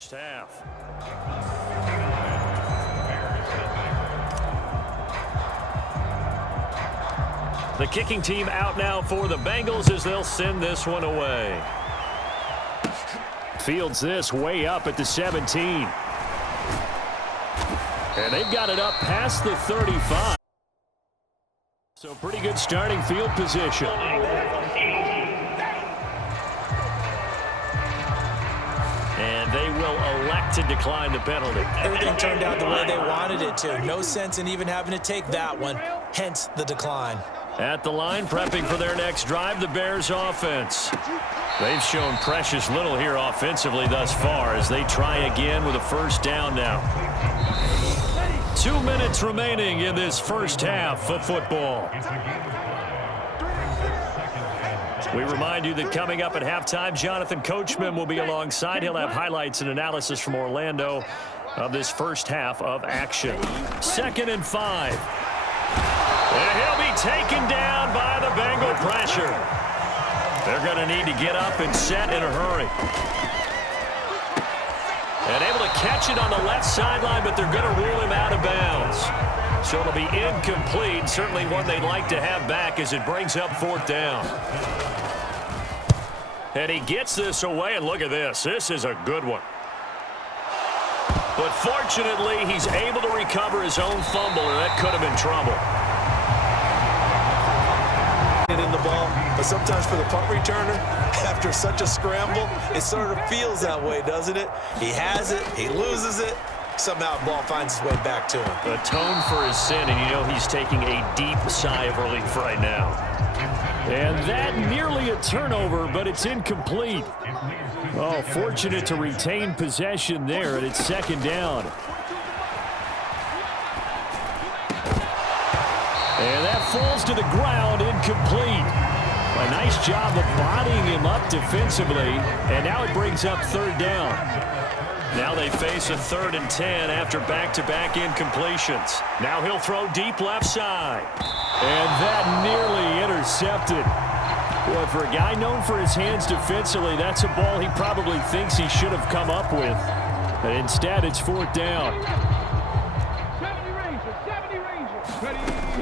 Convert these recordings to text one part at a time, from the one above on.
Half. The kicking team out now for the Bengals as they'll send this one away. Fields this way up at the 17. And they've got it up past the 35. So pretty good starting field position. And they will elect to decline the penalty. Everything turned out the way they wanted it to. No sense in even having to take that one, hence the decline. At the line, prepping for their next drive, the Bears offense. They've shown precious little here offensively thus far as they try again with a first down now. 2 minutes remaining in this first half of football. We remind you that coming up at halftime, Jonathan Coachman will be alongside. He'll have highlights and analysis from Orlando of this first half of action. 2nd and 5. And he'll be taken down by the Bengal pressure. They're going to need to get up and set in a hurry. And able to catch it on the left sideline, but they're going to rule him out of bounds. So it'll be incomplete. Certainly one they'd like to have back as it brings up 4th down. And he gets this away, and look at this. This is a good one. But fortunately, he's able to recover his own fumble, or that could have been trouble. In the ball, but sometimes for the punt returner, after such a scramble, it sort of feels that way, doesn't it? He has it, he loses it, somehow the ball finds its way back to him. Atone for his sin, and you know he's taking a deep sigh of relief right now. And that nearly a turnover, but it's incomplete. Oh, fortunate to retain possession there, and it's 2nd down. And that falls to the ground, incomplete. A nice job of bodying him up defensively, and now it brings up 3rd down. Now they face a 3rd and 10 after back-to-back incompletions. Now he'll throw deep left side. And that nearly intercepted. Boy, for a guy known for his hands defensively, that's a ball he probably thinks he should have come up with. But instead, it's 4th down.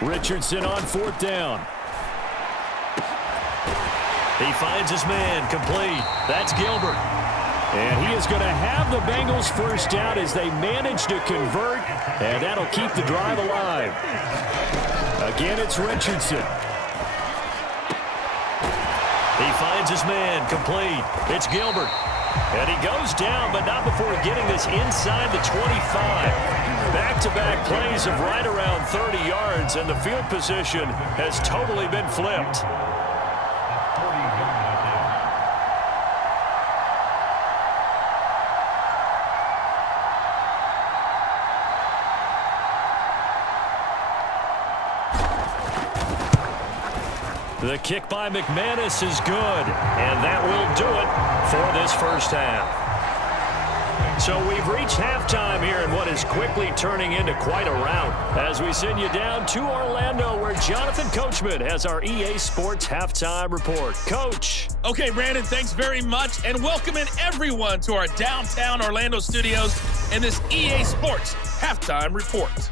Richardson on 4th down. He finds his man, complete. That's Gilbert. And he is going to have the Bengals first down as they manage to convert, and that'll keep the drive alive. Again, it's Richardson. He finds his man, complete. It's Gilbert. And he goes down, but not before getting this inside the 25. Back-to-back plays of right around 30 yards, and the field position has totally been flipped. The kick by McManus is good, and that will do it for this first half. So we've reached halftime here in what is quickly turning into quite a rout as we send you down to Orlando where Jonathan Coachman has our EA Sports Halftime Report. Coach. Okay, Brandon, thanks very much, and welcoming everyone to our downtown Orlando studios in this EA Sports Halftime Report.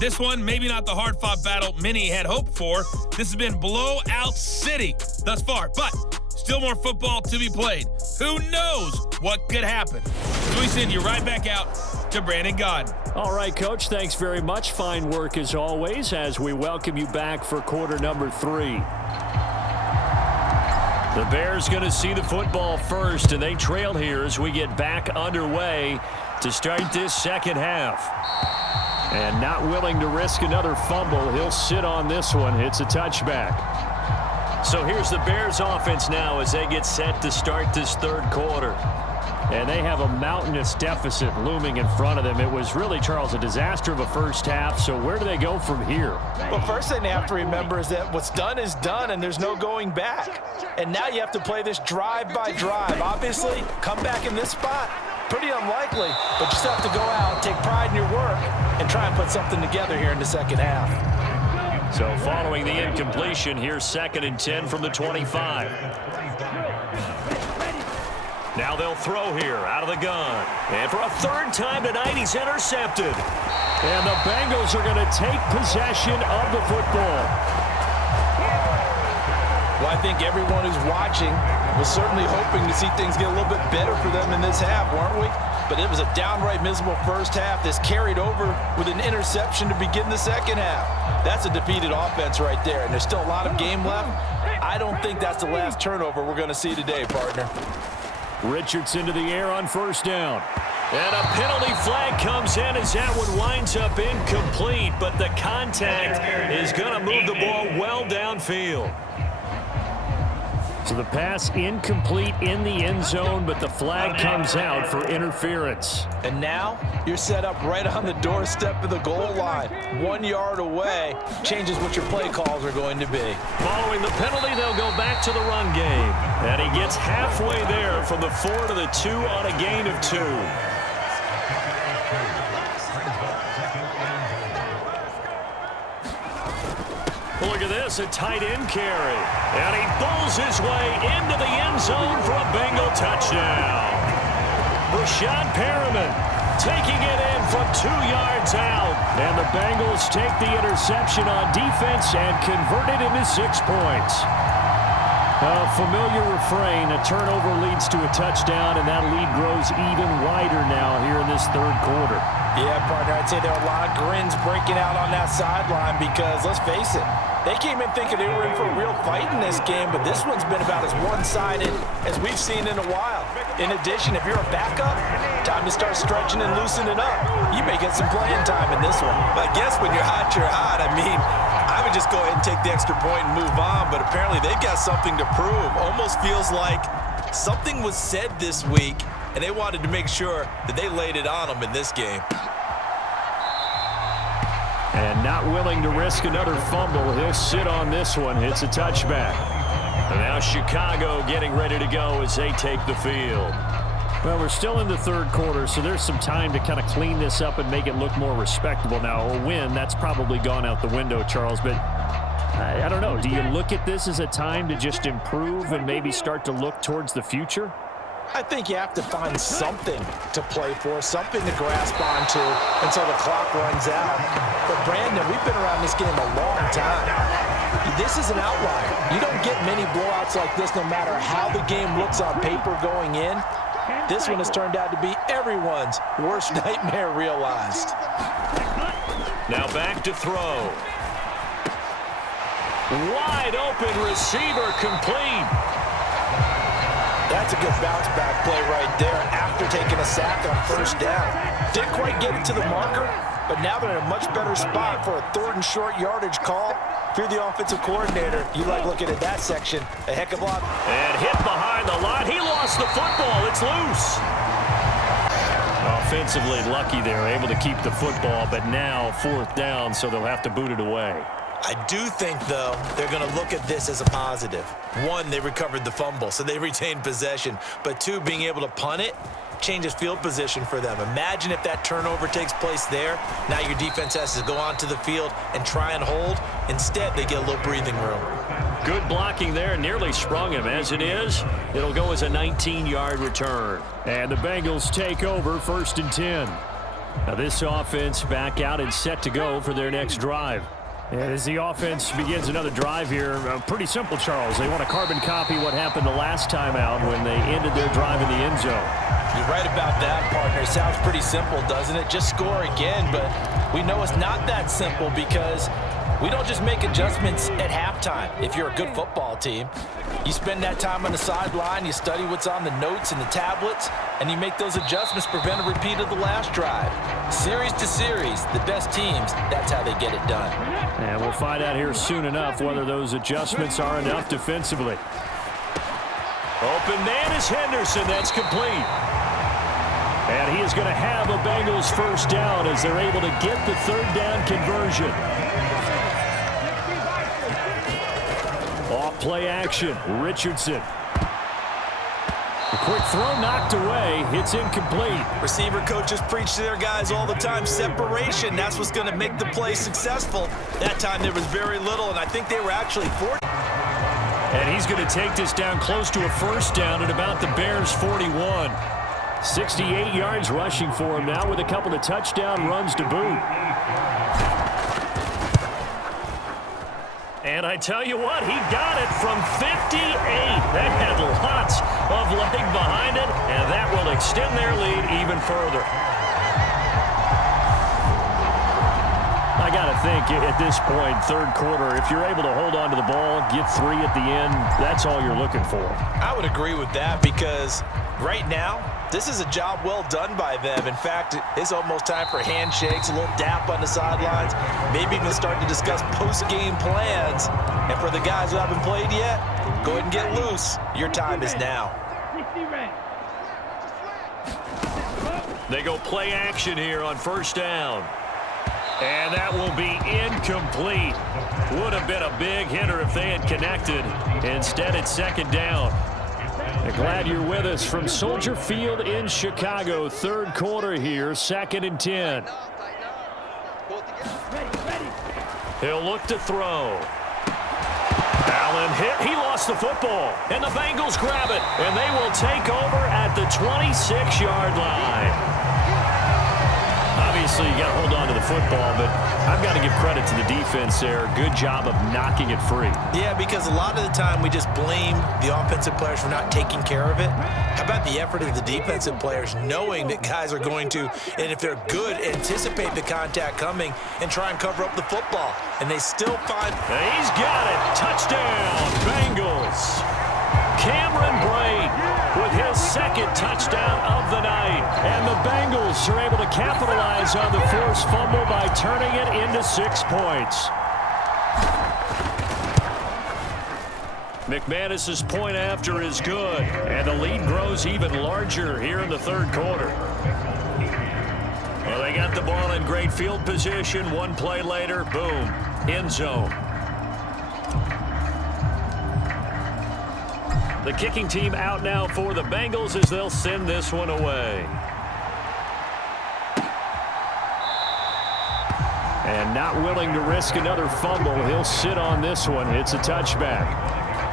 This one, maybe not the hard-fought battle many had hoped for. This has been blowout city thus far, but still more football to be played. Who knows what could happen? So we send you right back out to Brandon Godden. All right, Coach, thanks very much. Fine work as always as we welcome you back for quarter number 3. The Bears going to see the football first, and they trail here as we get back underway to start this second half. And not willing to risk another fumble, he'll sit on this one. It's a touchback. So here's the Bears offense now as they get set to start this third quarter. And they have a mountainous deficit looming in front of them. It was really, Charles, a disaster of a first half. So where do they go from here? Well, first thing they have to remember is that what's done is done, and there's no going back. And now you have to play this drive by drive. Obviously, come back in this spot, pretty unlikely, but you still have to go out, take pride in your work, and try and put something together here in the second half. So following the incompletion, here's 2nd and 10 from the 25. Now they'll throw here out of the gun. And for a third time tonight, he's intercepted. And the Bengals are going to take possession of the football. Well, I think everyone who's watching was certainly hoping to see things get a little bit better for them in this half, weren't we? But it was a downright miserable first half. This carried over with an interception to begin the second half. That's a defeated offense right there, and there's still a lot of game left. I don't think that's the last turnover we're going to see today, partner. Richardson to the air on first down. And a penalty flag comes in as that one winds up incomplete, but the contact is going to move the ball well downfield. So the pass incomplete in the end zone, but the flag comes out for interference. And now you're set up right on the doorstep of the goal line. 1 yard away changes what your play calls are going to be. Following the penalty, they'll go back to the run game. And he gets halfway there from the 4 to the 2 on a gain of 2. Look at this, a tight end carry. And he bowls his way into the end zone for a Bengal touchdown. Rashad Perriman taking it in from 2 yards out. And the Bengals take the interception on defense and convert it into 6 points. A familiar refrain, a turnover leads to a touchdown, and that lead grows even wider now here in this third quarter. Yeah, partner, I'd say there are a lot of grins breaking out on that sideline because, let's face it, they came in thinking they were in for a real fight in this game, but this one's been about as one-sided as we've seen in a while. In addition, if you're a backup, time to start stretching and loosening up. You may get some playing time in this one. I guess when you're hot, you're hot. I mean, I would just go ahead and take the extra point and move on, but apparently they've got something to prove. Almost feels like something was said this week, and they wanted to make sure that they laid it on them in this game. And not willing to risk another fumble, he'll sit on this one. It's a touchback. And now Chicago getting ready to go as they take the field. Well, we're still in the third quarter, so there's some time to kind of clean this up and make it look more respectable. Now, a win, that's probably gone out the window, Charles, but I don't know. Do you look at this as a time to just improve and maybe start to look towards the future? I think you have to find something to play for, something to grasp onto until the clock runs out. But, Brandon, we've been around this game a long time. This is an outlier. You don't get many blowouts like this no matter how the game looks on paper going in. This one has turned out to be everyone's worst nightmare realized. Now back to throw. Wide open receiver complete. That's a good bounce back play right there after taking a sack on first down. Didn't quite get it to the marker, but now they're in a much better spot for a 3rd and short yardage call. If you're the offensive coordinator, you like looking at that section a heck of a lot. And hit behind the line. He lost the football. It's loose. Offensively lucky they're able to keep the football, but now 4th down, so they'll have to boot it away. I do think, though, they're going to look at this as a positive. 1, they recovered the fumble, so they retained possession. But 2, being able to punt it changes field position for them. Imagine if that turnover takes place there. Now your defense has to go onto the field and try and hold. Instead, they get a little breathing room. Good blocking there. Nearly sprung him. As it is, it'll go as a 19-yard return. And the Bengals take over 1st and 10. Now this offense back out and set to go for their next drive. And as the offense begins another drive here, pretty simple, Charles. They want to carbon copy what happened the last time out when they ended their drive in the end zone. You're right about that, partner. Sounds pretty simple, doesn't it? Just score again, but we know it's not that simple because we don't just make adjustments at halftime. If you're a good football team, you spend that time on the sideline, you study what's on the notes and the tablets, and you make those adjustments to prevent a repeat of the last drive. Series to series, the best teams, that's how they get it done. And we'll find out here soon enough whether those adjustments are enough defensively. Open man is Henderson. That's complete. And he is going to have a Bengals 1st down as they're able to get the 3rd down conversion. Off play action. Richardson. A quick throw knocked away. It's incomplete. Receiver coaches preach to their guys all the time. Separation, that's what's going to make the play successful. That time there was very little, and I think they were actually forced. And he's going to take this down close to a first down at about the Bears' 41. 68 yards rushing for him now with a couple of touchdown runs to boot. And I tell you what, he got it from 58. That had lots of leg behind it, and that will extend their lead even further. I got to think at this point, third quarter, if you're able to hold on to the ball, get 3 at the end, that's all you're looking for. I would agree with that because right now, this is a job well done by them. In fact, it's almost time for handshakes, a little dap on the sidelines, maybe even start to discuss post-game plans. And for the guys who haven't played yet, go ahead and get loose. Your time is now. They go play action here on first down. And that will be incomplete. Would have been a big hitter if they had connected. Instead, it's second down. Glad you're with us from Soldier Field in Chicago. Third quarter here, 2nd and 10. He'll look to throw. Allen hit. He lost the football. And the Bengals grab it. And they will take over at the 26-yard line. Obviously, you got to hold on to the football, but I've got to give credit to the defense there. Good job of knocking it free. Yeah, because a lot of the time we just blame the offensive players for not taking care of it. How about the effort of the defensive players knowing that guys are going to, and if they're good, anticipate the contact coming and try and cover up the football. And they still find... He's got it. Touchdown, Bengals. Cameron Brate with his second touchdown of the night. And the Bengals are able to capitalize on the forced fumble by turning it into 6 points. McManus's point after is good. And the lead grows even larger here in the third quarter. Well, they got the ball in great field position. One play later, boom, end zone. The kicking team out now for the Bengals as they'll send this one away. And not willing to risk another fumble, he'll sit on this one. It's a touchback.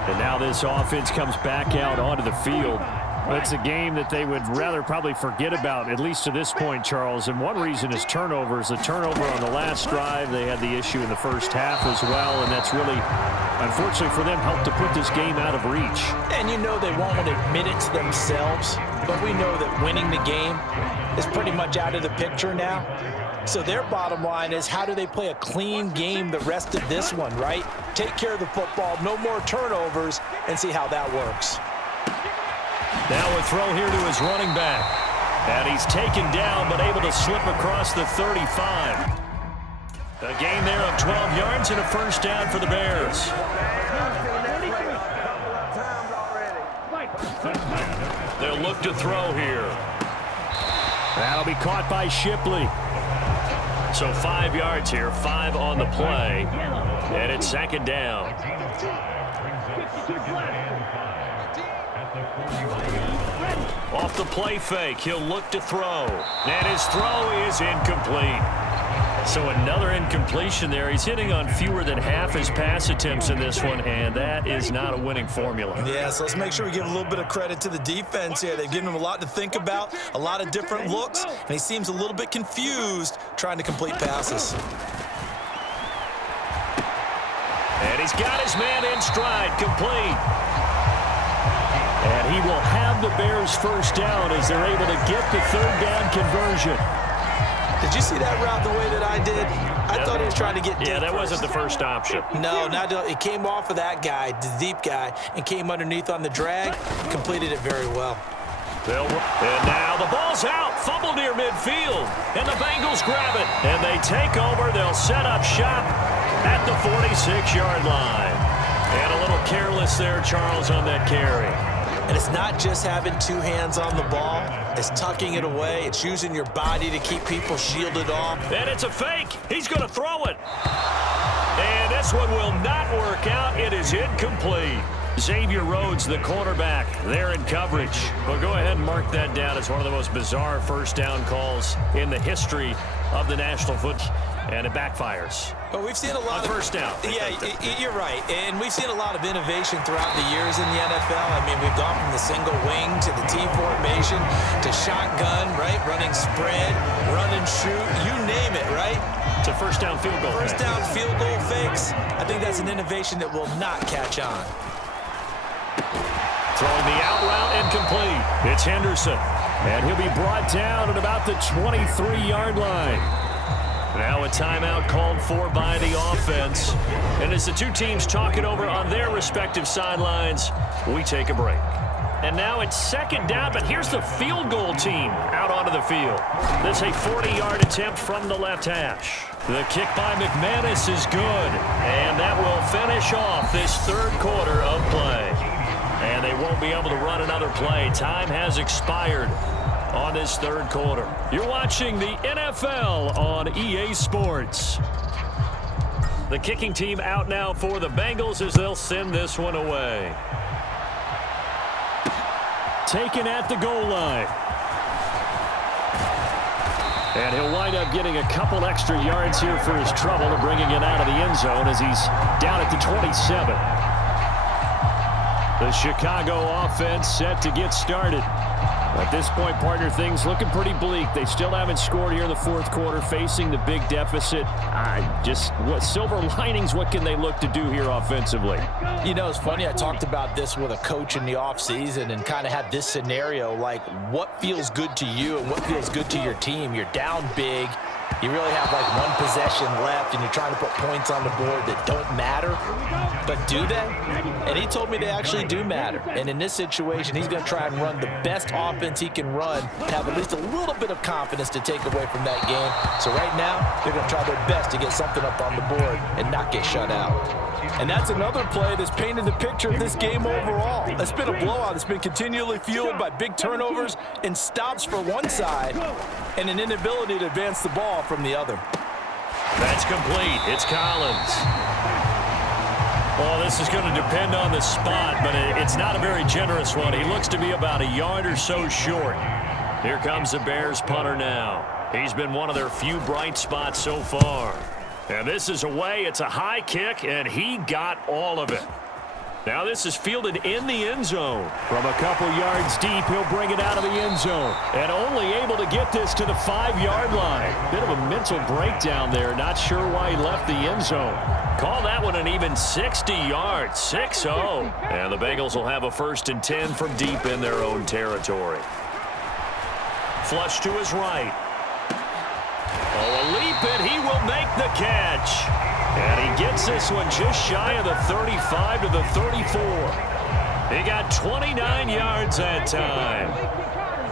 And now this offense comes back out onto the field. It's a game that they would rather probably forget about, at least to this point, Charles. And one reason is turnovers. The turnover on the last drive, they had the issue in the first half as well. And that's really, unfortunately for them, helped to put this game out of reach. And you know they won't admit it to themselves, but we know that winning the game is pretty much out of the picture now. So their bottom line is, how do they play a clean game the rest of this one, right? Take care of the football, no more turnovers, and see how that works. Now a throw here to his running back. And he's taken down, but able to slip across the 35. A gain there of 12 yards and a first down for the Bears. They'll look to throw here. That'll be caught by Shipley. So 5 yards here, 5 on the play. And it's second down. Off the play fake, he'll look to throw. And his throw is incomplete. So another incompletion there. He's hitting on fewer than half his pass attempts in this one, and that is not a winning formula. Yeah, so let's make sure we give a little bit of credit to the defense here. They've given him a lot to think about, a lot of different looks, and he seems a little bit confused trying to complete passes. And he's got his man in stride, complete. And he will have the Bears first down as they're able to get the third down conversion. Did you see that route the way that I did? I thought he was trying to get deep. Yeah, that wasn't the first option. No, it came off of that guy, the deep guy, and came underneath on the drag, completed it very well. And now the ball's out, fumble near midfield, and the Bengals grab it, and they take over. They'll set up shop at the 46-yard line. And a little careless there, Charles, on that carry. And it's not just having two hands on the ball. It's tucking it away. It's using your body to keep people shielded off. And it's a fake. He's going to throw it. And this one will not work out. It is incomplete. Xavier Rhodes, the cornerback, there in coverage. Well, go ahead and mark that down as one of the most bizarre first down calls in the history of the National Football. And it backfires. But we've seen a lot on first down. Yeah, you're right. And we've seen a lot of innovation throughout the years in the NFL. I mean, we've gone from the single wing to the T formation to shotgun, right? Running spread, run and shoot, you name it, right? To first down field goal. First down field goal fakes. I think that's an innovation that will not catch on. Throwing the out route incomplete. It's Henderson. And he'll be brought down at about the 23-yard line. Now a timeout called for by the offense. And as the two teams talk it over on their respective sidelines, we take a break. And now it's second down, but here's the field goal team out onto the field. This a 40-yard attempt from the left hash. The kick by McManus is good. And that will finish off this third quarter of play. And they won't be able to run another play. Time has expired on this third quarter. You're watching the NFL on EA Sports. The kicking team out now for the Bengals as they'll send this one away. Taken at the goal line. And he'll wind up getting a couple extra yards here for his trouble and bringing it out of the end zone as he's down at the 27. The Chicago offense set to get started. At this point, partner, things looking pretty bleak. They still haven't scored here in the fourth quarter, facing the big deficit. What silver linings, what can they look to do here offensively? You know, it's funny. I talked about this with a coach in the offseason and kind of had this scenario, like what feels good to you and what feels good to your team. You're down big. You really have like one possession left, and you're trying to put points on the board that don't matter. But do they? And he told me they actually do matter. And in this situation, he's going to try and run the best offense he can run to have at least a little bit of confidence to take away from that game. So right now, they're going to try their best to get something up on the board and not get shut out. And that's another play that's painted the picture of this game overall. It's been a blowout. It's been continually fueled by big turnovers and stops for one side and an inability to advance the ball from the other. That's complete. It's Collins. Well, this is going to depend on the spot, but it's not a very generous one. He looks to be about a yard or so short. Here comes the Bears punter now. He's been one of their few bright spots so far. And this is away. It's a high kick, and he got all of it. Now this is fielded in the end zone. From a couple yards deep, he'll bring it out of the end zone. And only able to get this to the 5-yard line. Bit of a mental breakdown there. Not sure why he left the end zone. Call that one an even 60 yards. 6-0. And the Bengals will have a 1st and 10 from deep in their own territory. Flush to his right. Oh, a leap, and he will make the catch. And he gets this one just shy of the 35 to the 34. He got 29 yards that time.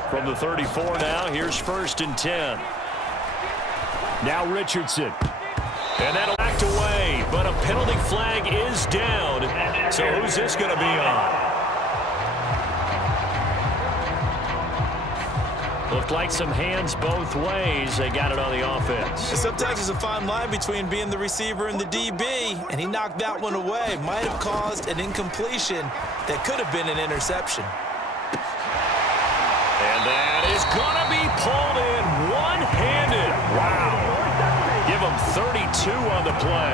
From the 34 now, here's 1st and 10. Now Richardson. And that'll act away, but a penalty flag is down. So who's this going to be on? Looked like some hands both ways. They got it on the offense. Sometimes there's a fine line between being the receiver and the DB, and he knocked that one away. Might have caused an incompletion that could have been an interception. And that is going to be pulled in one-handed. Wow. Give him 32 on the play.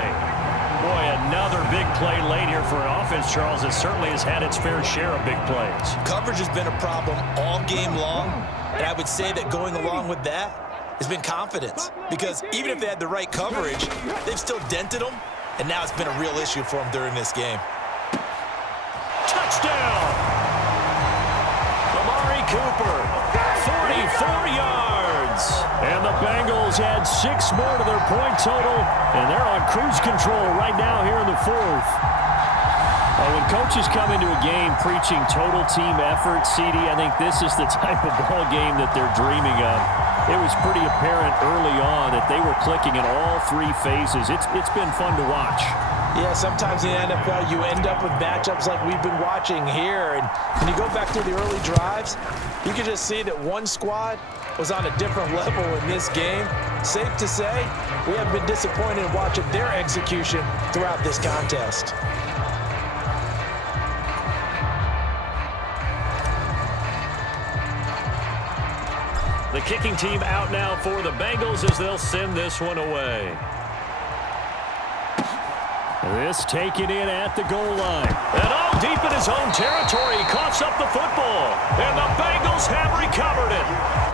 Boy, another big play late here for an offense, Charles, that certainly has had its fair share of big plays. Coverage has been a problem all game long, and I would say that going along with that has been confidence. Because even if they had the right coverage, they've still dented them, and now it's been a real issue for them during this game. Touchdown! Amari Cooper, 44 yards. And the Bengals add 6 more to their point total, and they're on cruise control right now here in the 4th. When coaches come into a game preaching total team effort, CD, I think this is the type of ball game that they're dreaming of. It was pretty apparent early on that they were clicking in all 3 phases. It's been fun to watch. Yeah, sometimes in the NFL you end up with matchups like we've been watching here. And when you go back to the early drives, you can just see that one squad was on a different level in this game. Safe to say, we have been disappointed in watching their execution throughout this contest. The kicking team out now for the Bengals as they'll send this one away. This taken in at the goal line. And all deep in his own territory, he coughs up the football. And the Bengals have recovered it.